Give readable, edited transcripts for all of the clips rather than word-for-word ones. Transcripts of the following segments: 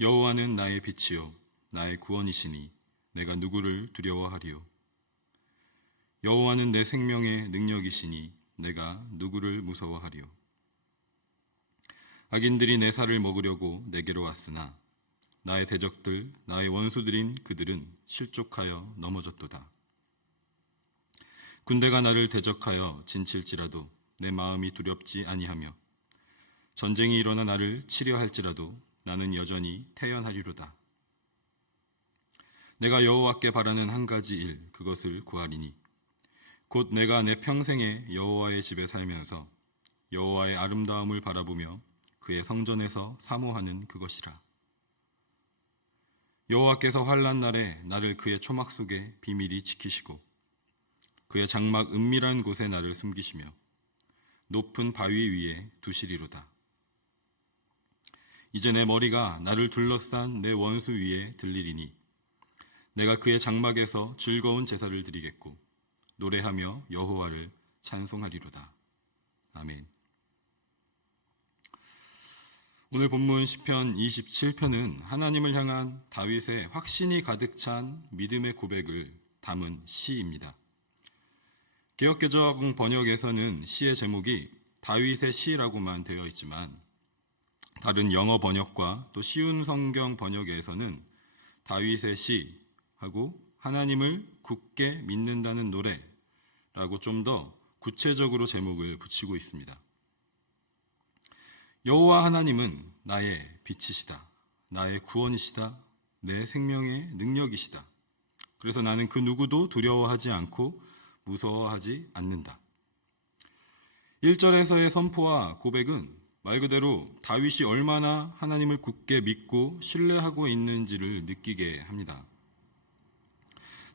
여호와는 나의 빛이요 나의 구원이시니 내가 누구를 두려워하리요. 여호와는 내 생명의 능력이시니 내가 누구를 무서워하리요. 악인들이 내 살을 먹으려고 내게로 왔으나 나의 대적들, 나의 원수들인 그들은 실족하여 넘어졌도다. 군대가 나를 대적하여 진칠지라도 내 마음이 두렵지 아니하며 전쟁이 일어나 나를 치려 할지라도 나는 여전히 태연하리로다. 내가 여호와께 바라는 한 가지 일, 그것을 구하리니 곧 내가 내 평생에 여호와의 집에 살면서 여호와의 아름다움을 바라보며 그의 성전에서 사모하는 그것이라. 여호와께서 환난 날에 나를 그의 초막 속에 비밀히 지키시고 그의 장막 은밀한 곳에 나를 숨기시며 높은 바위 위에 두시리로다. 이제 내 머리가 나를 둘러싼 내 원수 위에 들리리니 내가 그의 장막에서 즐거운 제사를 드리겠고 노래하며 여호와를 찬송하리로다. 아멘. 오늘 본문 시편 27편은 하나님을 향한 다윗의 확신이 가득 찬 믿음의 고백을 담은 시입니다. 개역개정 번역에서는 시의 제목이 다윗의 시라고만 되어 있지만 다른 영어 번역과 또 쉬운 성경 번역에서는 다윗의 시하고 하나님을 굳게 믿는다는 노래라고 좀 더 구체적으로 제목을 붙이고 있습니다. 여호와 하나님은 나의 빛이시다. 나의 구원이시다. 내 생명의 능력이시다. 그래서 나는 그 누구도 두려워하지 않고 무서워하지 않는다. 1절에서의 선포와 고백은 말 그대로 다윗이 얼마나 하나님을 굳게 믿고 신뢰하고 있는지를 느끼게 합니다.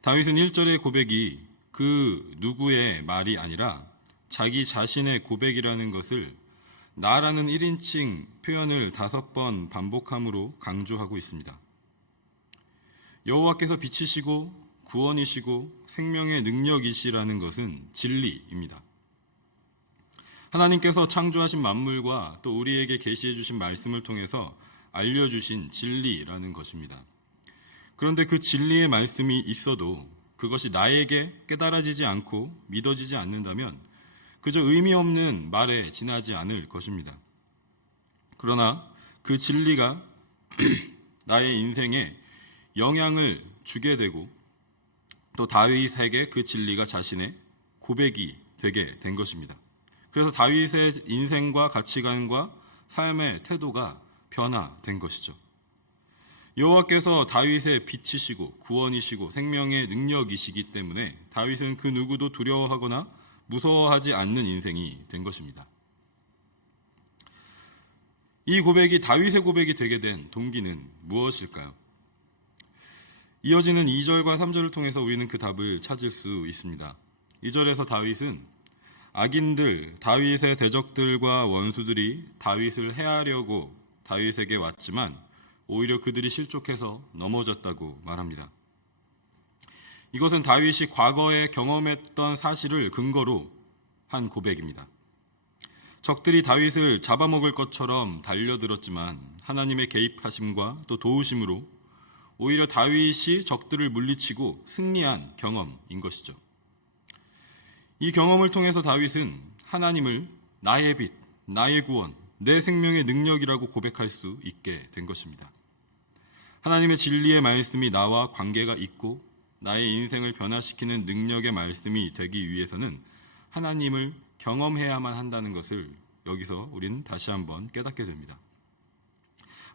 다윗은 1절의 고백이 그 누구의 말이 아니라 자기 자신의 고백이라는 것을 나라는 1인칭 표현을 5번 반복함으로 강조하고 있습니다. 여호와께서 빛이시고 구원이시고 생명의 능력이시라는 것은 진리입니다. 하나님께서 창조하신 만물과 또 우리에게 계시해 주신 말씀을 통해서 알려주신 진리라는 것입니다. 그런데 그 진리의 말씀이 있어도 그것이 나에게 깨달아지지 않고 믿어지지 않는다면 그저 의미 없는 말에 지나지 않을 것입니다. 그러나 그 진리가 나의 인생에 영향을 주게 되고 또 다윗에게 그 진리가 자신의 고백이 되게 된 것입니다. 그래서 다윗의 인생과 가치관과 삶의 태도가 변화된 것이죠. 여호와께서 다윗의 빛이시고 구원이시고 생명의 능력이시기 때문에 다윗은 그 누구도 두려워하거나 무서워하지 않는 인생이 된 것입니다. 이 고백이 다윗의 고백이 되게 된 동기는 무엇일까요? 이어지는 2절과 3절을 통해서 우리는 그 답을 찾을 수 있습니다. 2절에서 다윗은 악인들, 다윗의 대적들과 원수들이 다윗을 해하려고 다윗에게 왔지만 오히려 그들이 실족해서 넘어졌다고 말합니다. 이것은 다윗이 과거에 경험했던 사실을 근거로 한 고백입니다. 적들이 다윗을 잡아먹을 것처럼 달려들었지만 하나님의 개입하심과 또 도우심으로 오히려 다윗이 적들을 물리치고 승리한 경험인 것이죠. 이 경험을 통해서 다윗은 하나님을 나의 빛, 나의 구원, 내 생명의 능력이라고 고백할 수 있게 된 것입니다. 하나님의 진리의 말씀이 나와 관계가 있고 나의 인생을 변화시키는 능력의 말씀이 되기 위해서는 하나님을 경험해야만 한다는 것을 여기서 우리는 다시 한번 깨닫게 됩니다.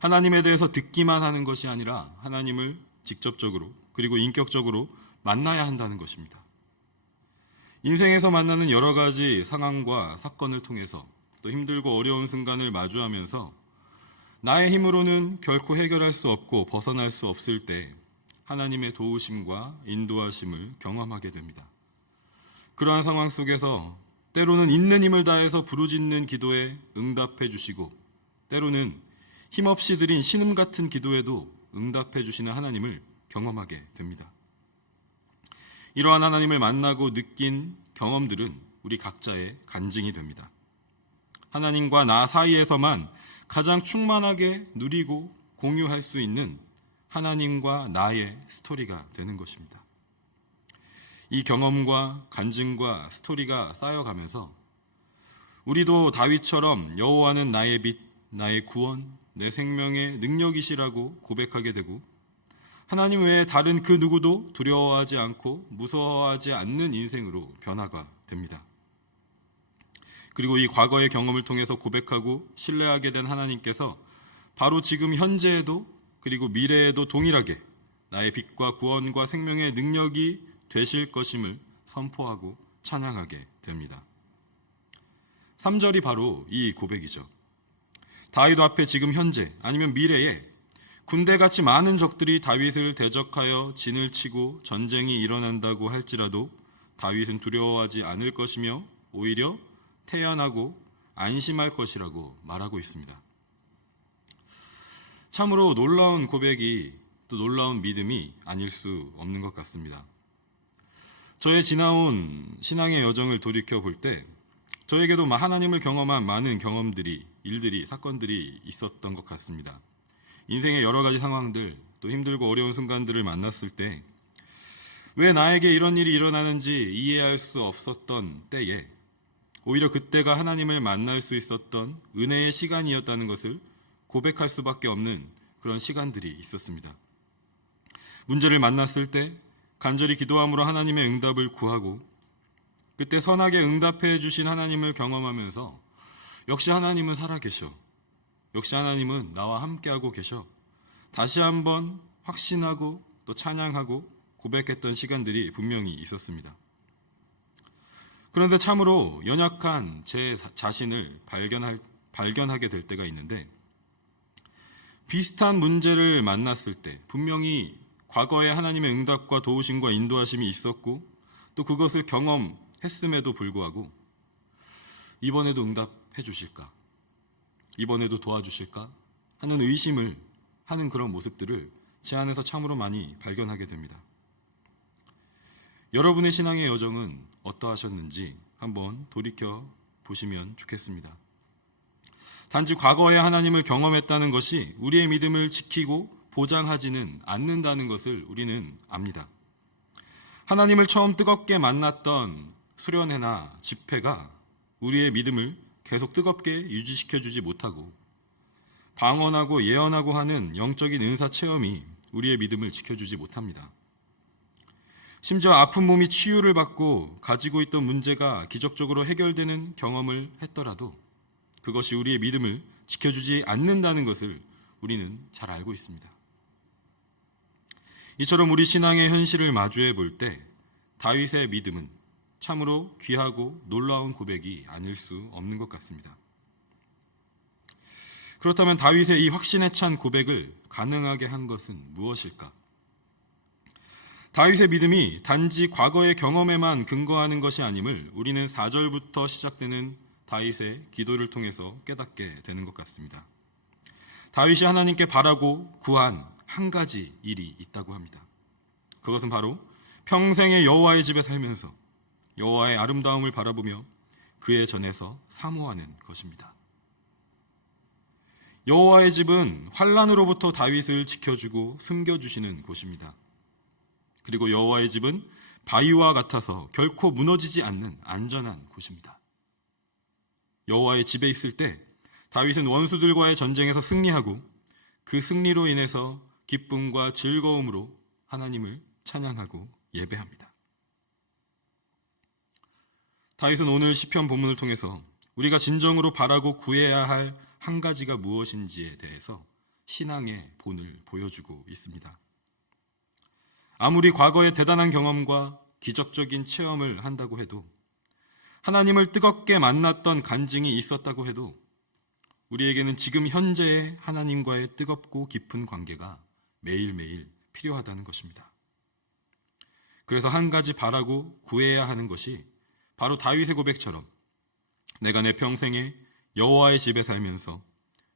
하나님에 대해서 듣기만 하는 것이 아니라 하나님을 직접적으로 그리고 인격적으로 만나야 한다는 것입니다. 인생에서 만나는 여러 가지 상황과 사건을 통해서 또 힘들고 어려운 순간을 마주하면서 나의 힘으로는 결코 해결할 수 없고 벗어날 수 없을 때 하나님의 도우심과 인도하심을 경험하게 됩니다. 그러한 상황 속에서 때로는 있는 힘을 다해서 부르짖는 기도에 응답해 주시고 때로는 힘없이 드린 신음 같은 기도에도 응답해 주시는 하나님을 경험하게 됩니다. 이러한 하나님을 만나고 느낀 경험들은 우리 각자의 간증이 됩니다. 하나님과 나 사이에서만 가장 충만하게 누리고 공유할 수 있는 하나님과 나의 스토리가 되는 것입니다. 이 경험과 간증과 스토리가 쌓여가면서 우리도 다윗처럼 여호와는 나의 빛, 나의 구원, 내 생명의 능력이시라고 고백하게 되고 하나님 외에 다른 그 누구도 두려워하지 않고 무서워하지 않는 인생으로 변화가 됩니다. 그리고 이 과거의 경험을 통해서 고백하고 신뢰하게 된 하나님께서 바로 지금 현재에도 그리고 미래에도 동일하게 나의 빛과 구원과 생명의 능력이 되실 것임을 선포하고 찬양하게 됩니다. 3절이 바로 이 고백이죠. 다윗 앞에 지금 현재 아니면 미래에 군대같이 많은 적들이 다윗을 대적하여 진을 치고 전쟁이 일어난다고 할지라도 다윗은 두려워하지 않을 것이며 오히려 태연하고 안심할 것이라고 말하고 있습니다. 참으로 놀라운 고백이 또 놀라운 믿음이 아닐 수 없는 것 같습니다. 저의 지나온 신앙의 여정을 돌이켜볼 때 저에게도 하나님을 경험한 많은 경험들이, 일들이, 사건들이 있었던 것 같습니다. 인생의 여러 가지 상황들, 또 힘들고 어려운 순간들을 만났을 때 왜 나에게 이런 일이 일어나는지 이해할 수 없었던 때에 오히려 그때가 하나님을 만날 수 있었던 은혜의 시간이었다는 것을 고백할 수밖에 없는 그런 시간들이 있었습니다. 문제를 만났을 때 간절히 기도함으로 하나님의 응답을 구하고 그때 선하게 응답해 주신 하나님을 경험하면서 역시 하나님은 살아계셔. 역시 하나님은 나와 함께하고 계셔. 다시 한번 확신하고 또 찬양하고 고백했던 시간들이 분명히 있었습니다. 그런데 참으로 연약한 제 자신을 발견하게 될 때가 있는데 비슷한 문제를 만났을 때 분명히 과거에 하나님의 응답과 도우심과 인도하심이 있었고 또 그것을 경험했음에도 불구하고 이번에도 응답해 주실까? 이번에도 도와주실까? 하는 의심을 하는 그런 모습들을 제 안에서 참으로 많이 발견하게 됩니다. 여러분의 신앙의 여정은 어떠하셨는지 한번 돌이켜 보시면 좋겠습니다. 단지 과거에 하나님을 경험했다는 것이 우리의 믿음을 지키고 보장하지는 않는다는 것을 우리는 압니다. 하나님을 처음 뜨겁게 만났던 수련회나 집회가 우리의 믿음을 계속 뜨겁게 유지시켜주지 못하고 방언하고 예언하고 하는 영적인 은사 체험이 우리의 믿음을 지켜주지 못합니다. 심지어 아픈 몸이 치유를 받고 가지고 있던 문제가 기적적으로 해결되는 경험을 했더라도 그것이 우리의 믿음을 지켜주지 않는다는 것을 우리는 잘 알고 있습니다. 이처럼 우리 신앙의 현실을 마주해 볼 때 다윗의 믿음은 참으로 귀하고 놀라운 고백이 아닐 수 없는 것 같습니다. 그렇다면 다윗의 이 확신에 찬 고백을 가능하게 한 것은 무엇일까? 다윗의 믿음이 단지 과거의 경험에만 근거하는 것이 아님을 우리는 4절부터 시작되는 다윗의 기도를 통해서 깨닫게 되는 것 같습니다. 다윗이 하나님께 바라고 구한 한 가지 일이 있다고 합니다. 그것은 바로 평생의 여호와의 집에 살면서 여호와의 아름다움을 바라보며 그의 전에서 사모하는 것입니다. 여호와의 집은 환난으로부터 다윗을 지켜주고 숨겨주시는 곳입니다. 그리고 여호와의 집은 바위와 같아서 결코 무너지지 않는 안전한 곳입니다. 여호와의 집에 있을 때 다윗은 원수들과의 전쟁에서 승리하고 그 승리로 인해서 기쁨과 즐거움으로 하나님을 찬양하고 예배합니다. 다윗은 오늘 시편 본문을 통해서 우리가 진정으로 바라고 구해야 할 한 가지가 무엇인지에 대해서 신앙의 본을 보여주고 있습니다. 아무리 과거의 대단한 경험과 기적적인 체험을 한다고 해도 하나님을 뜨겁게 만났던 간증이 있었다고 해도 우리에게는 지금 현재의 하나님과의 뜨겁고 깊은 관계가 매일매일 필요하다는 것입니다. 그래서 한 가지 바라고 구해야 하는 것이 바로 다윗의 고백처럼 내가 내 평생에 여호와의 집에 살면서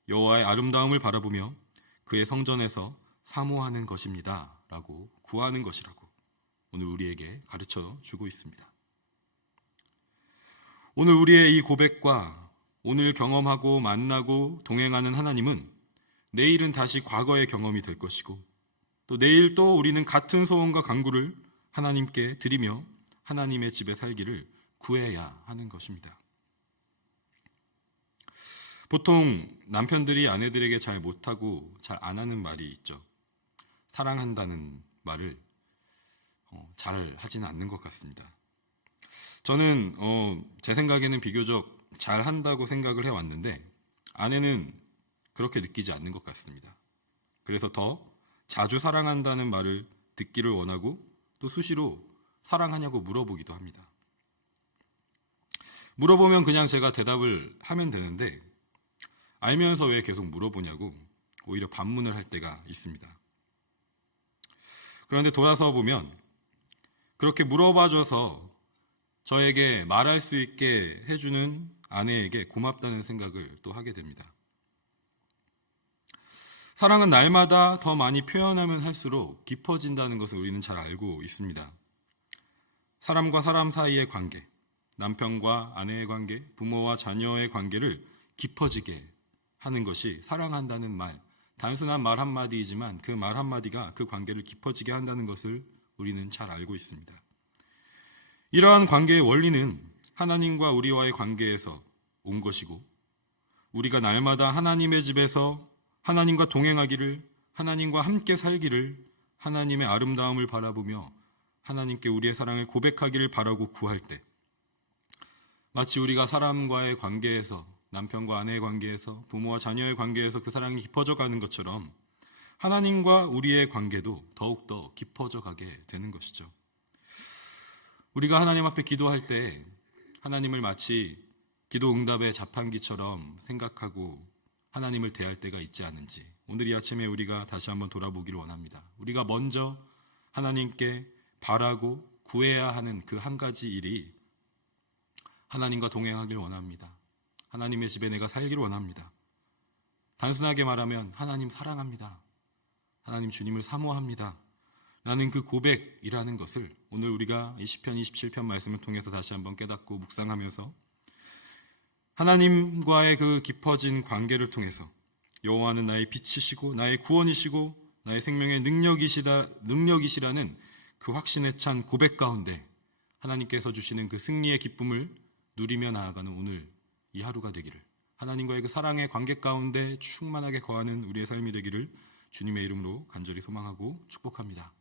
여호와의 아름다움을 바라보며 그의 성전에서 사모하는 것입니다 라고 구하는 것이라고 오늘 우리에게 가르쳐 주고 있습니다. 오늘 우리의 이 고백과 오늘 경험하고 만나고 동행하는 하나님은 내일은 다시 과거의 경험이 될 것이고 또 내일 또 우리는 같은 소원과 간구를 하나님께 드리며 하나님의 집에 살기를 구해야 하는 것입니다. 보통 남편들이 아내들에게 잘 못하고 잘 안 하는 말이 있죠. 사랑한다는 말을 잘 하지는 않는 것 같습니다. 저는 제 생각에는 비교적 잘 한다고 생각을 해왔는데 아내는 그렇게 느끼지 않는 것 같습니다. 그래서 더 자주 사랑한다는 말을 듣기를 원하고 또 수시로 사랑하냐고 물어보기도 합니다. 물어보면 그냥 제가 대답을 하면 되는데 알면서 왜 계속 물어보냐고 오히려 반문을 할 때가 있습니다. 그런데 돌아서 보면 그렇게 물어봐줘서 저에게 말할 수 있게 해주는 아내에게 고맙다는 생각을 또 하게 됩니다. 사랑은 날마다 더 많이 표현하면 할수록 깊어진다는 것을 우리는 잘 알고 있습니다. 사람과 사람 사이의 관계, 남편과 아내의 관계, 부모와 자녀의 관계를 깊어지게 하는 것이 사랑한다는 말, 단순한 말 한마디이지만 그 말 한마디가 그 관계를 깊어지게 한다는 것을 우리는 잘 알고 있습니다. 이러한 관계의 원리는 하나님과 우리와의 관계에서 온 것이고 우리가 날마다 하나님의 집에서 하나님과 동행하기를, 하나님과 함께 살기를, 하나님의 아름다움을 바라보며 하나님께 우리의 사랑을 고백하기를 바라고 구할 때 마치 우리가 사람과의 관계에서, 남편과 아내의 관계에서, 부모와 자녀의 관계에서 그 사랑이 깊어져 가는 것처럼 하나님과 우리의 관계도 더욱더 깊어져 가게 되는 것이죠. 우리가 하나님 앞에 기도할 때 하나님을 마치 기도 응답의 자판기처럼 생각하고 하나님을 대할 때가 있지 않은지 오늘 이 아침에 우리가 다시 한번 돌아보기를 원합니다. 우리가 먼저 하나님께 바라고 구해야 하는 그 한 가지 일이 하나님과 동행하길 원합니다. 하나님의 집에 내가 살기를 원합니다. 단순하게 말하면 하나님 사랑합니다. 하나님 주님을 사모합니다. 라는 그 고백이라는 것을 오늘 우리가 이 시편 27편 말씀을 통해서 다시 한번 깨닫고 묵상하면서 하나님과의 그 깊어진 관계를 통해서 여호와는 나의 빛이시고 나의 구원이시고 나의 생명의 능력이시라는 그 확신에 찬 고백 가운데 하나님께서 주시는 그 승리의 기쁨을 누리며 나아가는 오늘 이 하루가 되기를, 하나님과의 그 사랑의 관계 가운데 충만하게 거하는 우리의 삶이 되기를 주님의 이름으로 간절히 소망하고 축복합니다.